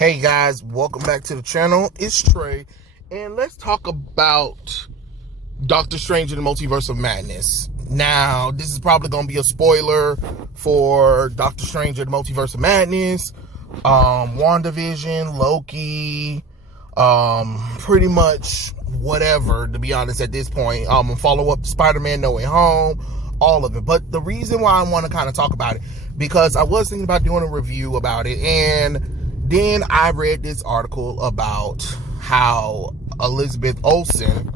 Hey guys, welcome back to the channel. It's Trey, and let's talk about Doctor Strange in the Multiverse of Madness. Now, this is probably going to be a spoiler for Doctor Strange in the Multiverse of Madness, WandaVision, Loki, pretty much whatever, to be honest, at this point. Follow up to Spider-Man No Way Home, all of it. But the reason why I want to kind of talk about it, because I was thinking about doing a review about it, and then I read this article about how Elizabeth Olsen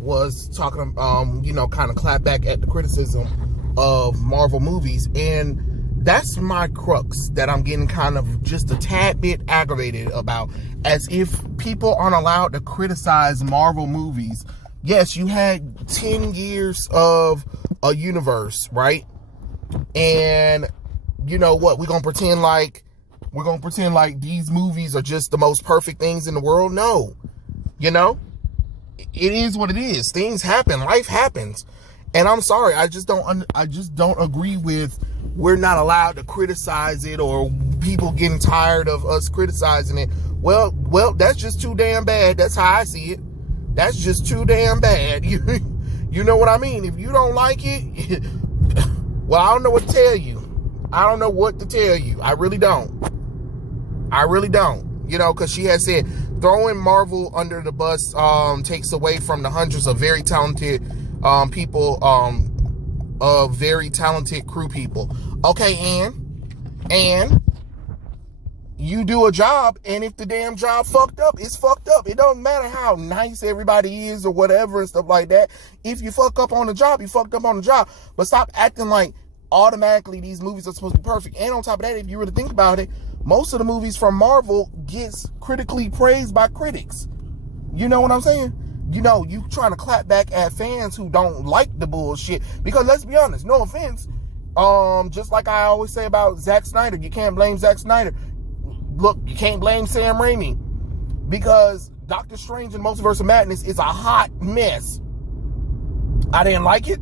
was talking, kind of clap back at the criticism of Marvel movies. And that's my crux that I'm getting kind of just a tad bit aggravated about, as if people aren't allowed to criticize Marvel movies. Yes, you had 10 years of a universe, right? And you know what? We're going to pretend like these movies are just the most perfect things in the world. No, it is what it is. Things happen. Life happens. And I'm sorry. I just don't agree with we're not allowed to criticize it, or people getting tired of us criticizing it. Well, that's just too damn bad. That's how I see it. That's just too damn bad. You know what I mean? If you don't like it, well, I don't know what to tell you. I don't know what to tell you. I really don't. Because she has said throwing Marvel under the bus takes away from the hundreds of very talented people, of very talented crew people. Okay, and you do a job, and if the damn job fucked up, it's fucked up. It doesn't matter how nice everybody is or whatever and stuff like that. If you fuck up on the job, you fucked up on the job. But stop acting like automatically these movies are supposed to be perfect. And on top of that, if you really think about it, most of the movies from Marvel gets critically praised by critics. You know what I'm saying? You trying to clap back at fans who don't like the bullshit. Because let's be honest, no offense, just like I always say about Zack Snyder, you can't blame Zack Snyder. Look, you can't blame Sam Raimi, because Doctor Strange in Multiverse of Madness is a hot mess. I didn't like it.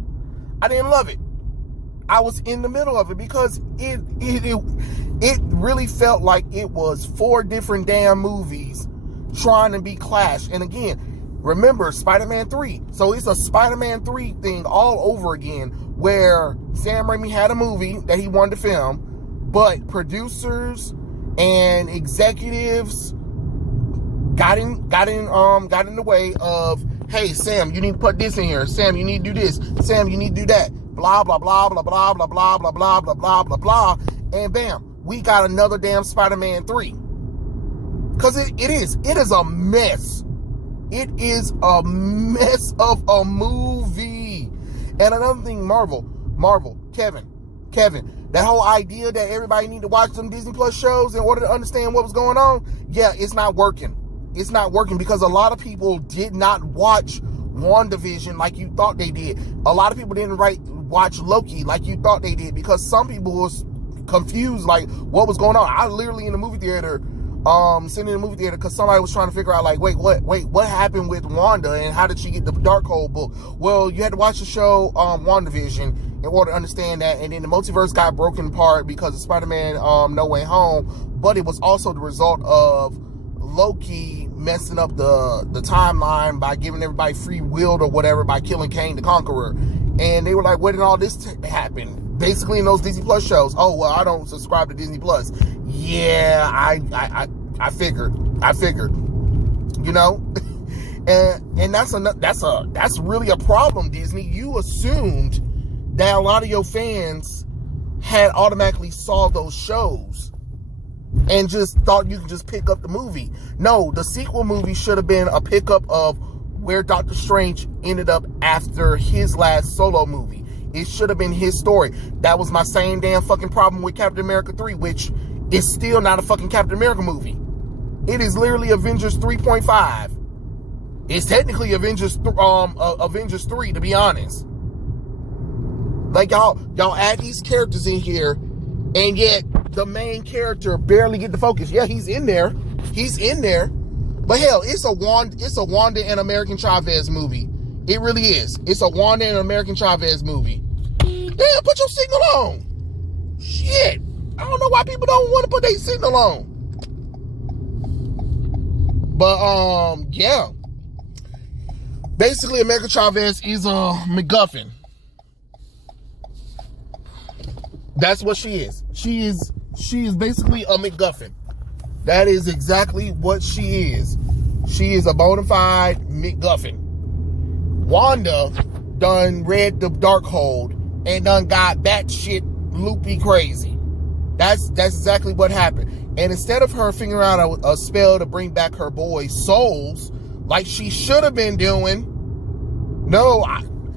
I didn't love it. I was in the middle of it, because it really felt like it was 4 different damn movies trying to be Clash. And again, remember Spider-Man 3. So it's a Spider-Man 3 thing all over again, where Sam Raimi had a movie that he wanted to film, but producers and executives got in the way of, hey, Sam, you need to put this in here. Sam, you need to do this. Sam, you need to do that. Blah, blah, blah, blah, blah, blah, blah, blah, blah, blah, blah, blah, blah. And bam, we got another damn Spider-Man 3. Because it is a mess. It is a mess of a movie. And another thing, Marvel, Kevin, that whole idea that everybody need to watch some Disney Plus shows in order to understand what was going on, yeah, it's not working. It's not working, because a lot of people did not watch WandaVision like you thought they did. A lot of people didn't watch Loki like you thought they did, because some people was confused, like, what was going on. I literally in the movie theater, sitting in the movie theater, because somebody was trying to figure out, like, wait, what happened with Wanda, and how did she get the Darkhold book? Well, you had to watch the show WandaVision in order to understand that. And then the multiverse got broken apart because of Spider-Man No Way Home, but it was also the result of Loki messing up the timeline by giving everybody free will or whatever, by killing Kang the Conqueror. And they were like, where did all this happen? Basically in those Disney Plus shows. Oh, well, I don't subscribe to Disney Plus. Yeah, I figured, and that's really a problem, Disney. You assumed that a lot of your fans had automatically saw those shows and just thought you could just pick up the movie. No, the sequel movie should have been a pickup of where Doctor Strange ended up after his last solo movie. It should have been his story. That was my same damn fucking problem with Captain America 3, which is still not a fucking Captain America movie. It is literally Avengers 3.5. It's technically Avengers 3, to be honest. Like, y'all add these characters in here, and yet the main character barely get the focus. Yeah, he's in there. But hell, it's a Wanda and American Chavez movie. It really is. It's a Wanda and American Chavez movie. Damn, put your signal on. Shit. I don't know why people don't want to put their signal on. But yeah. Basically, America Chavez is a MacGuffin. That's what she is. She is basically a MacGuffin. That is exactly what she is. She is a bona fide MacGuffin. Wanda done read the Darkhold and done got batshit loopy crazy. That's exactly what happened. And instead of her figuring out a spell to bring back her boys' souls, like she should have been doing, no,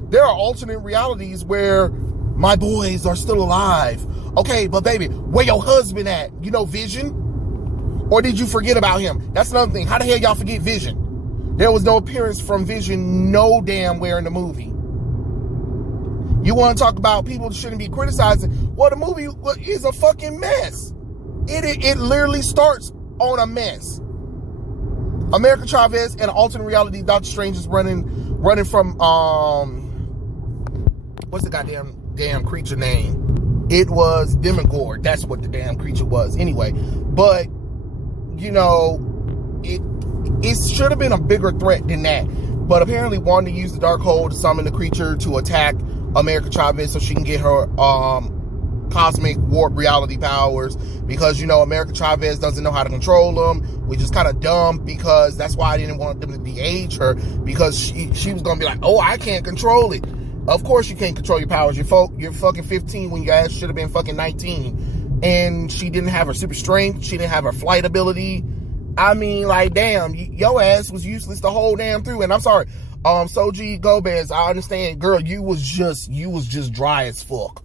there are alternate realities where my boys are still alive. Okay, but baby, where your husband at? You know, Vision? Or did you forget about him? That's another thing. How the hell y'all forget Vision? There was no appearance from Vision no damn where in the movie. You want to talk about people shouldn't be criticizing? Well, the movie is a fucking mess. It literally starts on a mess. America Chavez and alternate reality Doctor Strange is running from what's the damn creature name? It was Demogorgon. That's what the damn creature was. Anyway, but you know, it should have been a bigger threat than that. But apparently Wanda used the Darkhold to summon the creature to attack America Chavez so she can get her cosmic warp reality powers, because you know America Chavez doesn't know how to control them, which is kind of dumb, because that's why I didn't want them to de-age her, because she was gonna be like, oh, I can't control it. Of course you can't control your powers. You're fucking 15 when your ass should have been fucking 19. And she didn't have her super strength. She didn't have her flight ability. I mean, like, damn, your ass was useless the whole damn through. And I'm sorry, Soji Gomez, I understand, girl, you was just dry as fuck.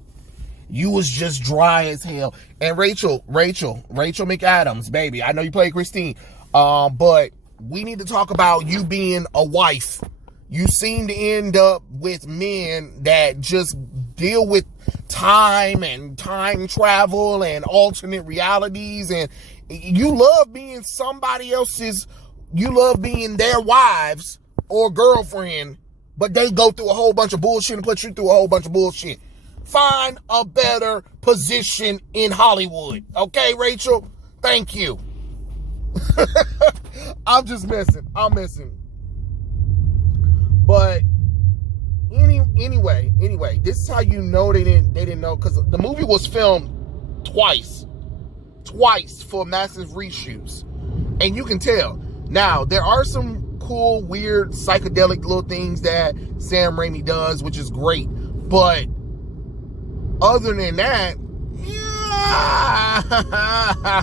You was just dry as hell. And Rachel McAdams, baby, I know you played Christine, but we need to talk about you being a wife. You seem to end up with men that just deal with time and time travel and alternate realities, and you love being somebody else's, you love being their wives or girlfriend, but they go through a whole bunch of bullshit and put you through a whole bunch of bullshit. Find a better position in Hollywood. Okay, Rachel? Thank you. I'm messing. But anyway, this is how you know they didn't know, because the movie was filmed twice for massive reshoots, and you can tell. Now there are some cool, weird, psychedelic little things that Sam Raimi does, which is great, but other than that,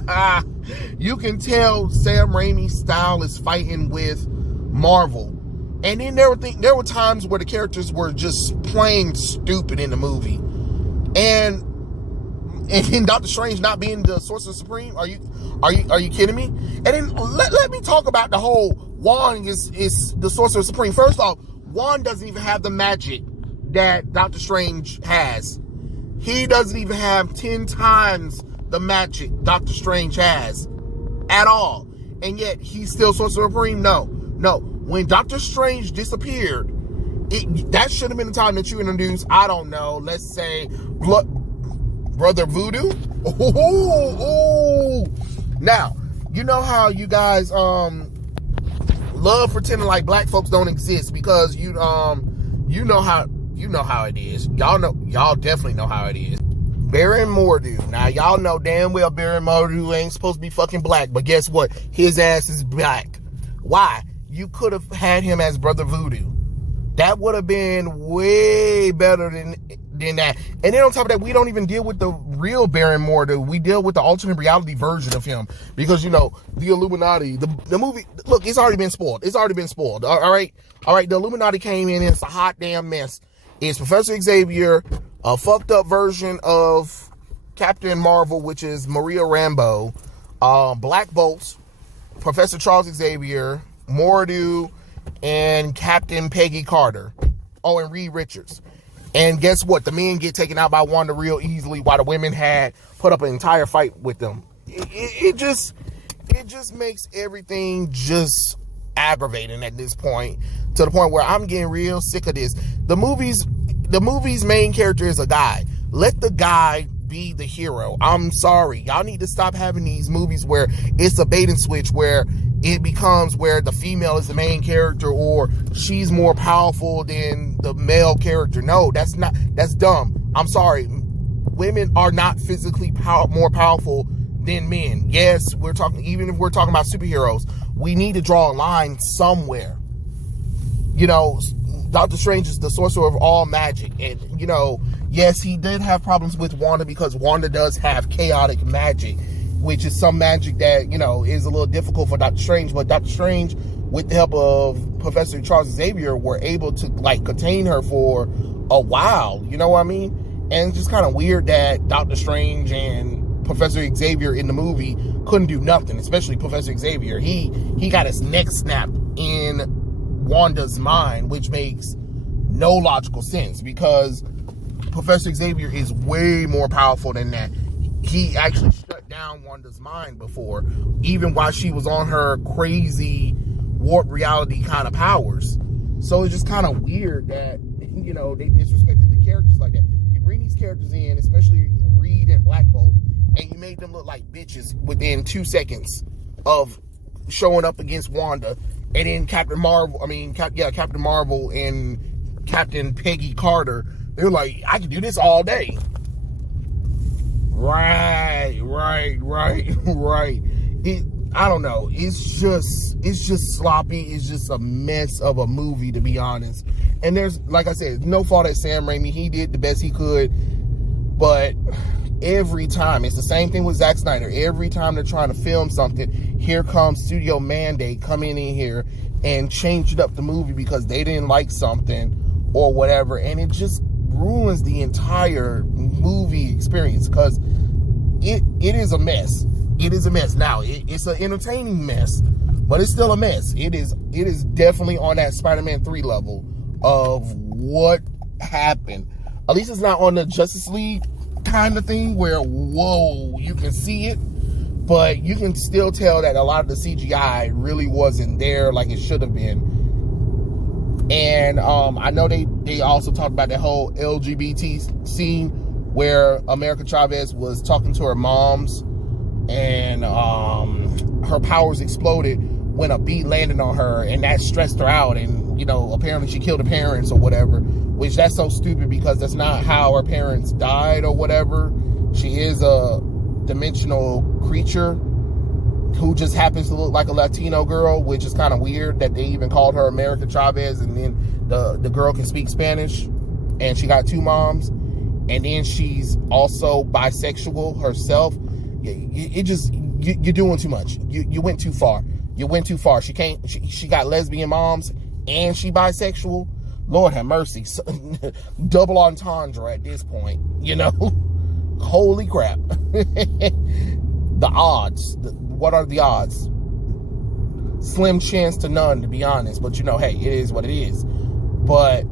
yeah, you can tell Sam Raimi's style is fighting with Marvel. And then there were times where the characters were just plain stupid in the movie. And Doctor Strange not being the Sorcerer Supreme, are you kidding me? And then let me talk about the whole Wand is the Sorcerer Supreme. First off, Wand doesn't even have the magic that Doctor Strange has. He doesn't even have 10 times the magic Doctor Strange has at all. And yet he's still Sorcerer Supreme? No. When Doctor Strange disappeared, that should have been the time that you introduced, I don't know, let's say, Brother Voodoo? Ooh. Now, you know how you guys love pretending like black folks don't exist, because you know how it is. Y'all definitely know how it is. Baron Mordo. Now, y'all know damn well Baron Mordo ain't supposed to be fucking black, but guess what? His ass is black. Why? You could have had him as Brother Voodoo. That would have been way better than that. And then on top of that, we don't even deal with the real Baron Mordo. We deal with the alternate reality version of him, because, you know, the Illuminati, the movie, look, it's already been spoiled. All right. The Illuminati came in and it's a hot damn mess. It's Professor Xavier, a fucked up version of Captain Marvel, which is Maria Rambeau, Black Bolt, Professor Charles Xavier, Mordo, and Captain Peggy Carter. Oh, and Reed Richards. And guess what? The men get taken out by Wanda real easily, while the women had put up an entire fight with them. It just makes everything just aggravating at this point, to the point where I'm getting real sick of this. The movie's main character is a guy. Let the guy be the hero. I'm sorry. Y'all need to stop having these movies where it's a bait and switch, where it becomes where the female is the main character or she's more powerful than the male character. No, that's dumb. I'm sorry. Women are not physically more powerful than men. Yes, even if we're talking about superheroes, we need to draw a line somewhere. You know, Doctor Strange is the sorcerer of all magic. And, you know, yes, he did have problems with Wanda because Wanda does have chaotic magic, which is some magic that, you know, is a little difficult for Doctor Strange. But Doctor Strange, with the help of Professor Charles Xavier, were able to, like, contain her for a while. You know what I mean? And it's just kind of weird that Doctor Strange and Professor Xavier in the movie couldn't do nothing, especially Professor Xavier. He got his neck snapped in Wanda's mind, which makes no logical sense because Professor Xavier is way more powerful than that. He actually shut down Wanda's mind before, even while she was on her crazy warp reality kind of powers. So it's just kind of weird that, you know, they disrespected the characters like that. You bring these characters in, especially Reed and Black Bolt, and you made them look like bitches within 2 seconds of showing up against Wanda. And then Captain Marvel and Captain Peggy Carter, they're like, I can do this all day. Right. I don't know. It's just sloppy. It's just a mess of a movie, to be honest. And there's, like I said, no fault at Sam Raimi. He did the best he could. But every time, it's the same thing with Zack Snyder. Every time they're trying to film something, here comes studio mandate coming in here and changing up the movie because they didn't like something or whatever. And it just ruins the entire movie experience because it is a mess. It is a mess. Now, it's an entertaining mess, but it's still a mess. It is definitely on that Spider-Man 3 level of what happened. At least it's not on the Justice League kind of thing where, whoa, you can see it, but you can still tell that a lot of the CGI really wasn't there like it should have been. And I know they also talked about that whole LGBT scene where America Chavez was talking to her moms and her powers exploded when a bee landed on her, and that stressed her out, and, you know, apparently she killed her parents or whatever, which that's so stupid because that's not how her parents died or whatever. She is a dimensional creature who just happens to look like a Latino girl, which is kind of weird that they even called her America Chavez, and then the girl can speak Spanish, and she got 2 moms, and then she's also bisexual herself. You're doing too much. You went too far. You went too far. She got lesbian moms and she bisexual. Lord have mercy. Double entendre at this point, you know? Holy crap. The odds. What are the odds? Slim chance to none, to be honest. But, you know, hey, it is what it is. But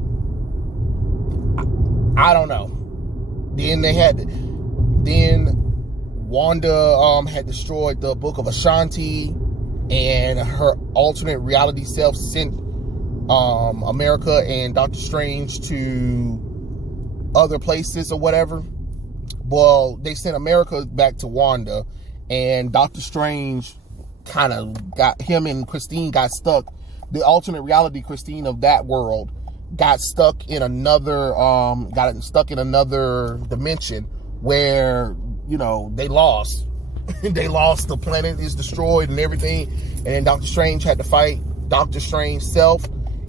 I don't know. Then Wanda had destroyed the Book of Ashanti, and her alternate reality self sent America and Doctor Strange to other places or whatever. Well, they sent America back to Wanda, and Doctor Strange kind of got, him and Christine got stuck. The alternate reality Christine of that world got stuck in another dimension where, you know, they lost. They lost. The planet is destroyed and everything. And then Doctor Strange had to fight Doctor Strange self,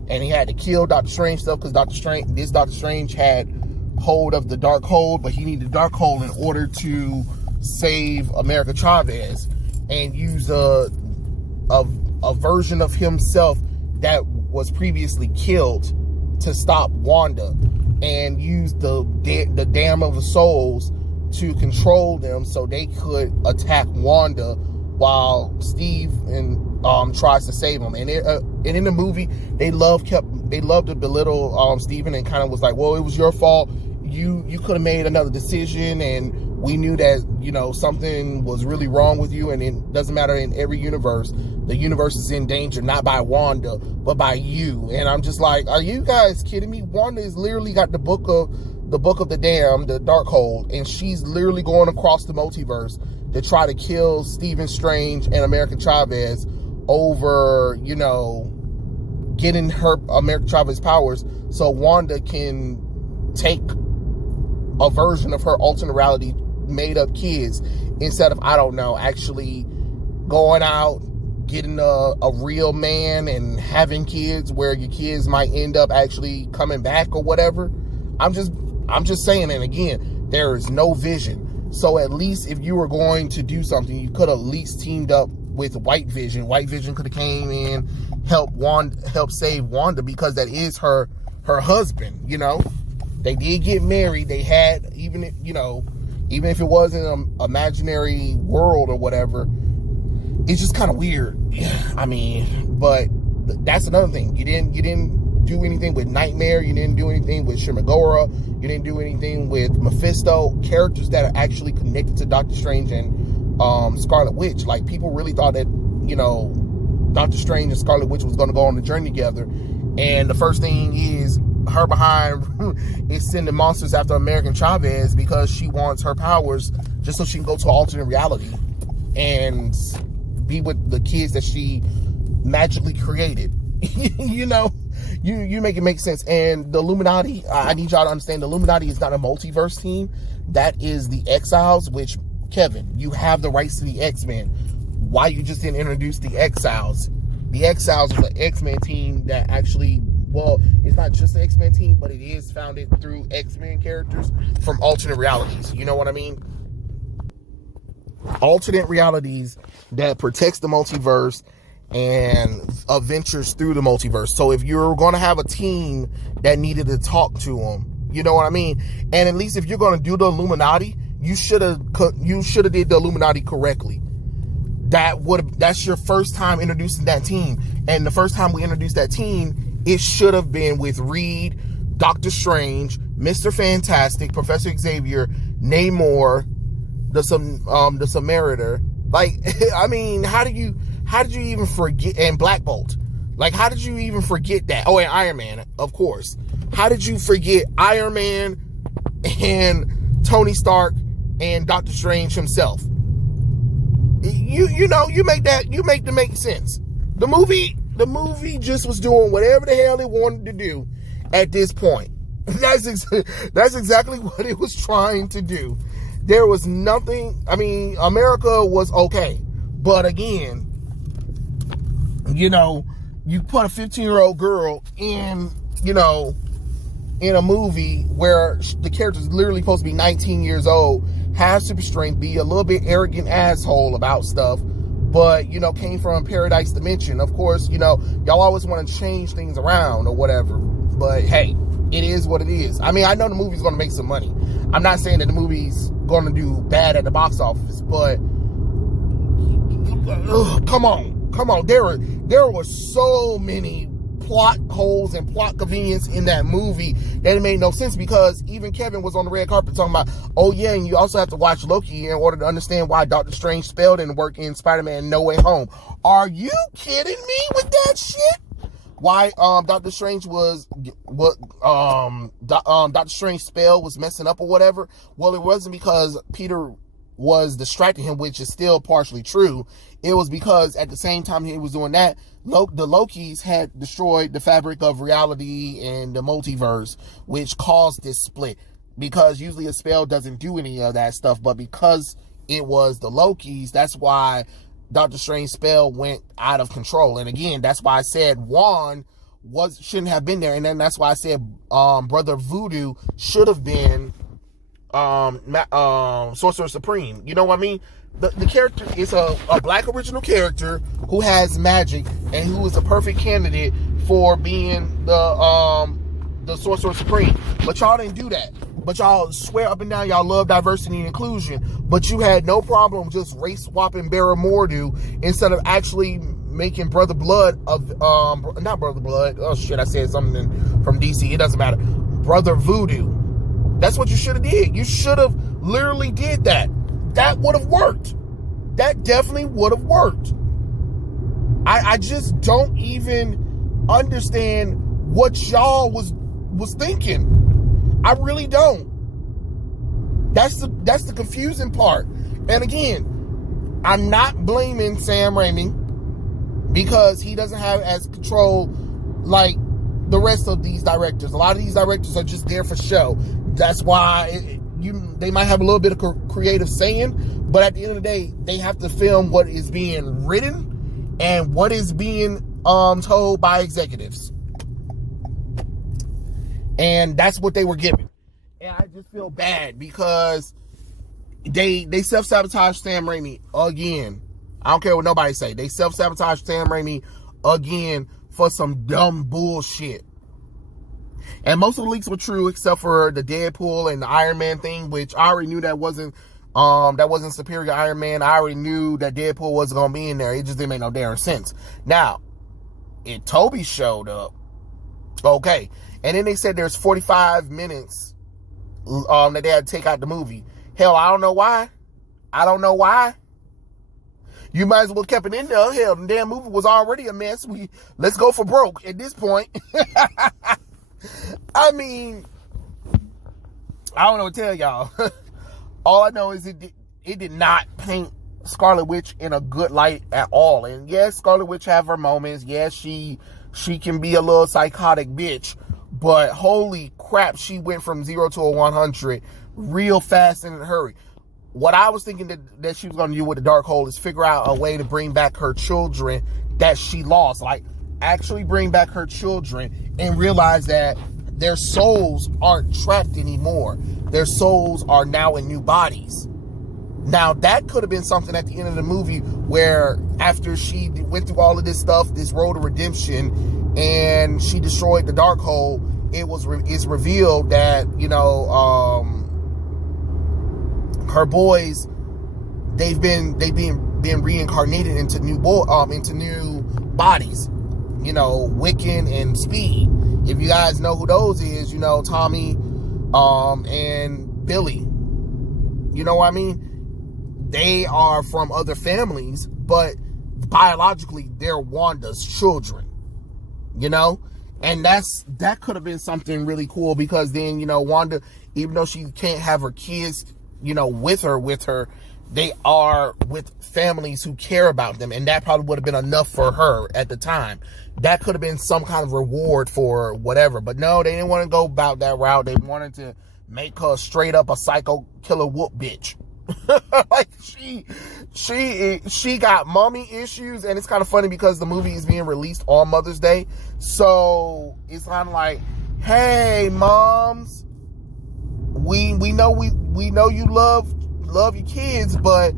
and he had to kill Doctor Strange self because Doctor Strange had hold of the dark hold, but he needed the dark hold in order to save America Chavez and use a version of himself that was previously killed to stop Wanda, and use the dam of the souls to control them so they could attack Wanda while Steve tries to save him. And in the movie, they loved to belittle Steven and kind of was like, well, it was your fault. You could have made another decision, and we knew that, you know, something was really wrong with you, and it doesn't matter. In every universe, the universe is in danger, not by Wanda, but by you. And I'm just like, are you guys kidding me? Wanda has literally got the book of the Book of the Damned, the Darkhold, and she's literally going across the multiverse to try to kill Stephen Strange and America Chavez over, you know, getting her America Chavez powers so Wanda can take a version of her alternate reality made up kids instead of, I don't know, actually going out, getting a real man and having kids where your kids might end up actually coming back or whatever. I'm just saying, and again, there is no vision. So at least if you were going to do something, you could have at least teamed up with White Vision. White Vision could have came in, help save Wanda, because that is her husband, you know. They did get married. They had, even if it was in an imaginary world or whatever, it's just kind of weird. I mean, but that's another thing. You didn't do anything with Nightmare. You didn't do anything with Shimagora. You didn't do anything with Mephisto. Characters that are actually connected to Doctor Strange and Scarlet Witch. Like, people really thought that, you know, Doctor Strange and Scarlet Witch was going to go on the journey together. And the first thing is her behind is sending monsters after American Chavez because she wants her powers just so she can go to an alternate reality and be with the kids that she magically created. You know, you make it make sense. And the Illuminati, I need y'all to understand, the Illuminati is not a multiverse team. That is the Exiles, which, Kevin, you have the rights to the X-Men. Why you just didn't introduce the Exiles? The Exiles is an X-Men team that actually, well, it's not just the X-Men team, but it is founded through X-Men characters from alternate realities. You know what I mean? Alternate realities that protects the multiverse and adventures through the multiverse. So if you're going to have a team that needed to talk to them, you know what I mean? And at least if you're going to do the Illuminati, you should have did the Illuminati correctly. That's your first time introducing that team. And the first time we introduced that team, it should have been with Reed, Doctor Strange, Mr. Fantastic, Professor Xavier, Namor, the Samaritan. Like, I mean, how did you even forget? And Black Bolt. Like, how did you even forget that? Oh, and Iron Man, of course. How did you forget Iron Man and Tony Stark and Doctor Strange himself? You know, you make them make sense. The movie just was doing whatever the hell it wanted to do at this point. That's exactly what it was trying to do. There was nothing. I mean, America was okay, but again, you know, you put a 15-year-old girl in, you know, in a movie where the character is literally supposed to be 19 years old, has super strength, be a little bit arrogant asshole about stuff, but, you know, came from a paradise dimension. Of course, you know, y'all always want to change things around or whatever, but hey, it is what it is. I mean, I know the movie's going to make some money. I'm not saying that the movie's going to do bad at the box office, but come on. There were so many plot holes and plot convenience in that movie that it made no sense, because even Kevin was on the red carpet talking about, oh yeah, and you also have to watch Loki in order to understand why Doctor Strange spell didn't work in Spider-Man No Way Home. Are you kidding me with that shit? Why Doctor Strange Doctor Strange spell was messing up or whatever? Well, it wasn't because Peter was distracting him, which is still partially true. It was because at the same time he was doing that, the Lokis had destroyed the fabric of reality and the multiverse, which caused this split. Because usually a spell doesn't do any of that stuff, but because it was the Lokis, that's why Doctor Strange's spell went out of control. And again, that's why I said Wand shouldn't have been there. And then that's why I said Brother Voodoo should have been Sorcerer Supreme. You know what I mean? The character is a black original character who has magic and who is a perfect candidate for being the Sorcerer Supreme. But y'all didn't do that. But y'all swear up and down y'all love diversity and inclusion, but you had no problem just race swapping Barra Mordu instead of actually making Brother Blood of not Brother Blood. Oh shit, I said something from DC. It doesn't matter. Brother Voodoo. That's what you should have did. You should have literally did that. That would have worked. That definitely would have worked. I just don't even understand what y'all was thinking. I really don't. That's the confusing part. And again, I'm not blaming Sam Raimi because he doesn't have as control like the rest of these directors. A lot of these directors are just there for show. That's why they might have a little bit of creative saying, but at the end of the day, they have to film what is being written and what is being told by executives. And that's what they were given. And I just feel bad because they self-sabotage Sam Raimi again. I don't care what nobody say. They self-sabotage Sam Raimi again for some dumb bullshit. And most of the leaks were true except for the Deadpool and the Iron Man thing, which I already knew that wasn't Superior Iron Man. I already knew that Deadpool wasn't going to be in there. It just didn't make no damn sense. Now, if Toby showed up, okay. And then they said there's 45 minutes that they had to take out the movie. Hell, I don't know why. You might as well kept it in there. Hell, the damn movie was already a mess. Let's go for broke at this point. I mean, I don't know what to tell y'all. All I know is it did not paint Scarlet Witch in a good light at all. And yes, Scarlet Witch have her moments. Yes, she can be a little psychotic bitch. But holy crap, she went from 0 to a 100 real fast and in a hurry. What I was thinking that she was going to do with the Darkhold is figure out a way to bring back her children that she lost. Like, actually bring back her children and realize that their souls aren't trapped anymore. Their souls are now in new bodies. Now, that could have been something at the end of the movie where after she went through all of this stuff, this road to redemption, and she destroyed the Darkhold, it's revealed that, her boys, they've been reincarnated into new bodies. Wiccan and Speed. If you guys know who those is, Tommy and Billy. You know what I mean? They are from other families, but biologically they're Wanda's children. And that could have been something really cool because then, Wanda, even though she can't have her kids, with her, they are with families who care about them. And that probably would have been enough for her at the time. That could have been some kind of reward for whatever. But no, they didn't want to go about that route. They wanted to make her straight up a psycho killer whoop bitch. Like she got mommy issues. And it's kind of funny because the movie is being released on Mother's Day. So it's kind of like, hey, moms, we know you love your kids, but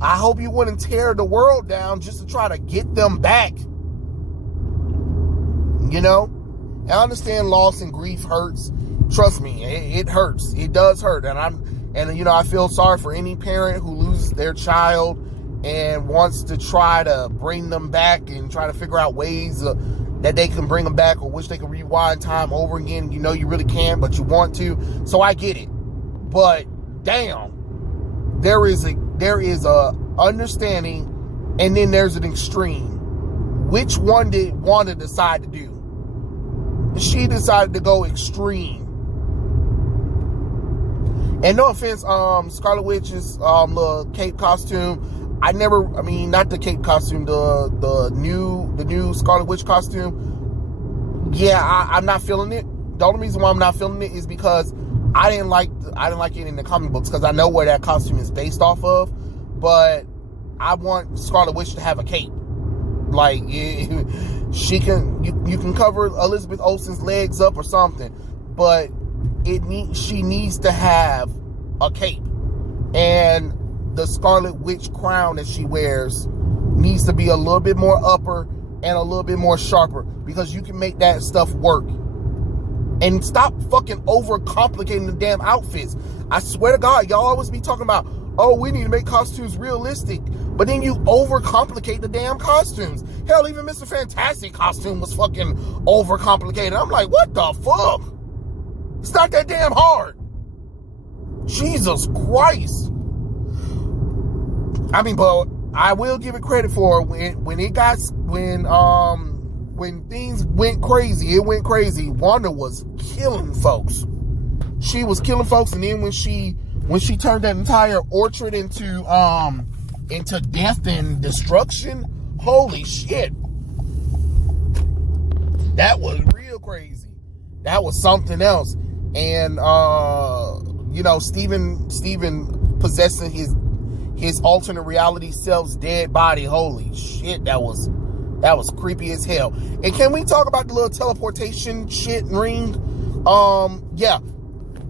I hope you wouldn't tear the world down just to try to get them back. I understand loss and grief hurts. Trust me, it hurts. It does hurt. And I feel sorry for any parent who loses their child and wants to try to bring them back and try to figure out ways that they can bring them back, or wish they could rewind time over again. You really can't, but you want to. So I get it. But damn, there is a understanding, and then there's an extreme. Which one did Wanda decide to do? She decided to go extreme. And no offense, Scarlet Witch's little cape costume, not the cape costume, the new Scarlet Witch costume. Yeah, I'm not feeling it. The only reason why I'm not feeling it is because I didn't like it in the comic books, because I know where that costume is based off of. But I want Scarlet Witch to have a cape. Like, you can cover Elizabeth Olsen's legs up or something, but she needs to have a cape. And the Scarlet Witch crown that she wears needs to be a little bit more upper and a little bit more sharper, because you can make that stuff work. And stop fucking overcomplicating the damn outfits. I swear to God, y'all always be talking about, oh, we need to make costumes realistic, but then you overcomplicate the damn costumes. Hell, even Mr. Fantastic costume was fucking overcomplicated. I'm like, what the fuck? It's not that damn hard. Jesus Christ. But I will give it credit for when things went crazy. It went crazy. Wanda was killing folks. she was killing folks, and then when she turned that entire orchard into death and destruction, holy shit. That was real crazy. That was something else. And Steven possessing his alternate reality self's dead body. Holy shit, that was creepy as hell. And can we talk about the little teleportation shit ring? Yeah,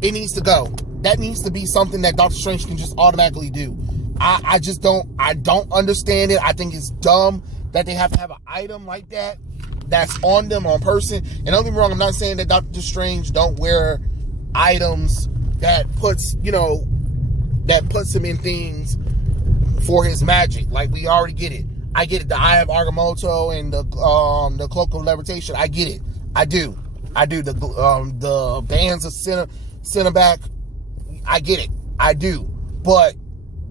it needs to go. That needs to be something that Doctor Strange can just automatically do. I don't understand it. I think it's dumb that they have to have an item like that that's on them, on person. And don't get me wrong, I'm not saying that Doctor Strange don't wear items that puts him in things for his magic. Like, we already get it. I get it. The Eye of Agamotto and the Cloak of Levitation. I get it. I do. The bands of Cinnaback. I get it. I do. But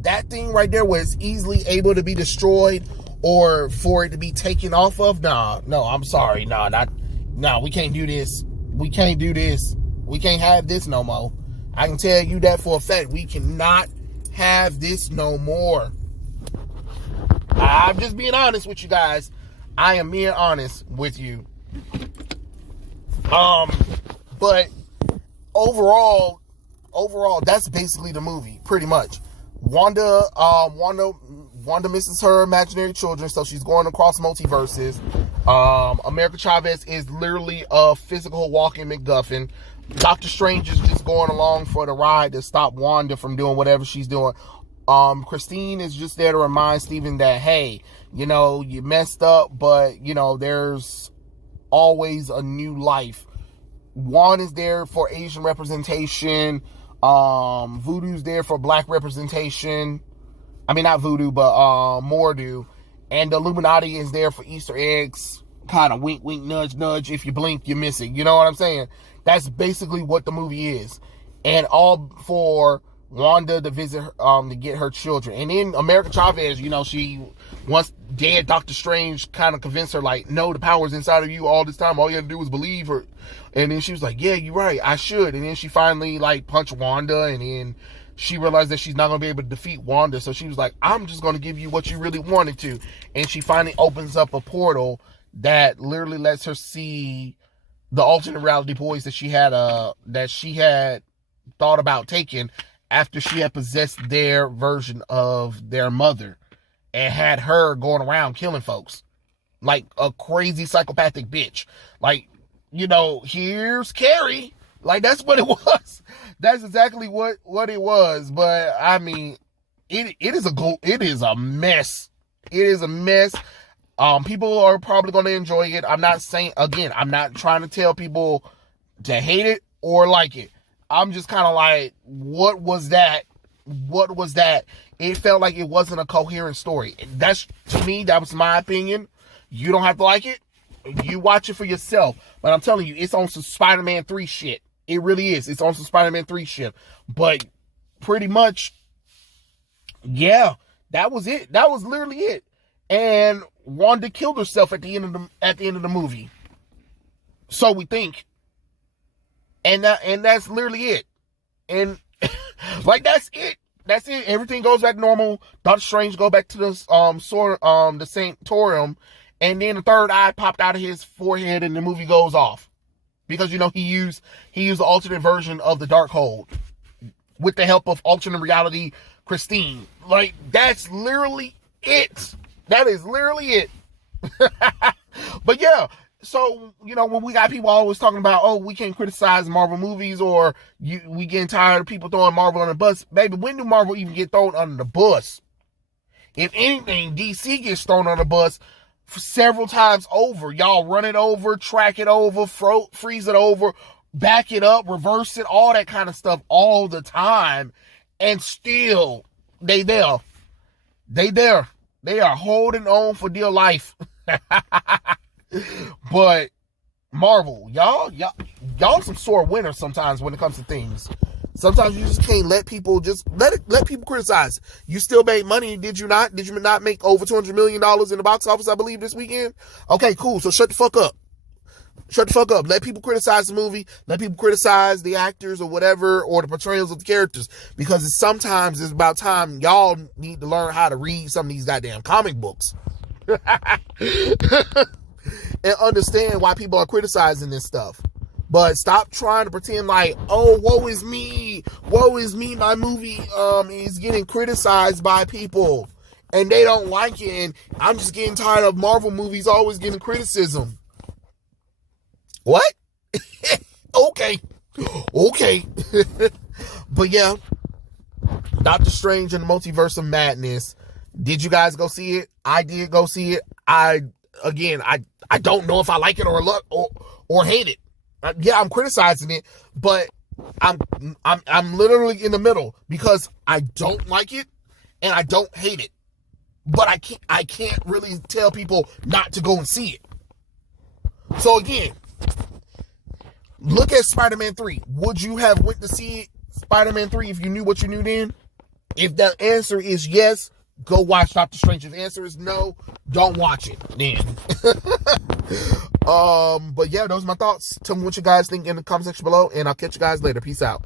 that thing right there was easily able to be destroyed or for it to be taken off of. No, I'm sorry. No, we can't do this. We can't do this. We can't have this no more. I can tell you that for a fact. We cannot have this no more. I'm just being honest with you guys. I am being honest with you. But overall, that's basically the movie, pretty much. Wanda misses her imaginary children, so she's going across multiverses. America Chavez is literally a physical walking MacGuffin. Doctor Strange is just going along for the ride to stop Wanda from doing whatever she's doing. Christine is just there to remind Steven that, hey, you messed up, but, there's always a new life. Juan is there for Asian representation. Voodoo's there for black representation. I mean, not Voodoo, but Mordu. And the Illuminati is there for Easter eggs. Kind of wink, wink, nudge, nudge. If you blink, you miss it. You know what I'm saying? That's basically what the movie is. And all for Wanda to visit to get her children. And then America Chavez, she once dead Doctor Strange kind of convinced her, like, no, the power's inside of you all this time. All you have to do is believe her. And then she was like, yeah, you're right, I should. And then she finally, like, punched Wanda, and then she realized that she's not going to be able to defeat Wanda. So she was like, I'm just going to give you what you really wanted to. And she finally opens up a portal that literally lets her see the alternate reality boys that she had thought about taking after she had possessed their version of their mother and had her going around killing folks like a crazy psychopathic bitch. Like, here's Carrie. Like, that's what it was. That's exactly what it was. But I mean, it is a mess. It is a mess. People are probably going to enjoy it. I'm not trying to tell people to hate it or like it. I'm just kind of like, what was that? What was that? It felt like it wasn't a coherent story. That's, to me, that was my opinion. You don't have to like it. You watch it for yourself. But I'm telling you, it's on some Spider-Man 3 shit. It really is. It's on some Spider-Man 3 shit. But pretty much, yeah, that was it. That was literally it. And Wanda killed herself at the end of the movie. So we think. And that's literally it. And like, that's it. That's it. Everything goes back to normal. Doctor Strange go back to the Sanctorium, and then the third eye popped out of his forehead, and the movie goes off because he used the alternate version of the Darkhold with the help of alternate reality Christine. Like, that's literally it. That is literally it. But yeah. So, when we got people always talking about, oh, we can't criticize Marvel movies, or we getting tired of people throwing Marvel on the bus. Baby, when do Marvel even get thrown under the bus? If anything, DC gets thrown on the bus several times over. Y'all run it over, track it over, freeze it over, back it up, reverse it, all that kind of stuff all the time. And still, they there. They are holding on for dear life. But Marvel, y'all some sore winners sometimes when it comes to things. Sometimes you just can't let people let people criticize. You still made money, did you not? Did you not make over $200 million in the box office, I believe, this weekend? Okay, cool. So shut the fuck up. Shut the fuck up. Let people criticize the movie. Let people criticize the actors or whatever, or the portrayals of the characters. Because sometimes it's about time y'all need to learn how to read some of these goddamn comic books. And understand why people are criticizing this stuff. But stop trying to pretend like, oh, woe is me. Woe is me. My movie is getting criticized by people. And they don't like it. And I'm just getting tired of Marvel movies always getting criticism. What? Okay. But yeah, Doctor Strange and the Multiverse of Madness. Did you guys go see it? I did go see it. I don't know if I like it or hate it. Yeah, I'm criticizing it, but I'm literally in the middle because I don't like it and I don't hate it. But I can't really tell people not to go and see it. So again, look at Spider-Man 3. Would you have went to see Spider-Man 3 if you knew what you knew then? If the answer is yes, go watch Doctor Strange. If the answer is no, don't watch it then. But yeah, those are my thoughts. Tell me what you guys think in the comment section below, and I'll catch you guys later. Peace out.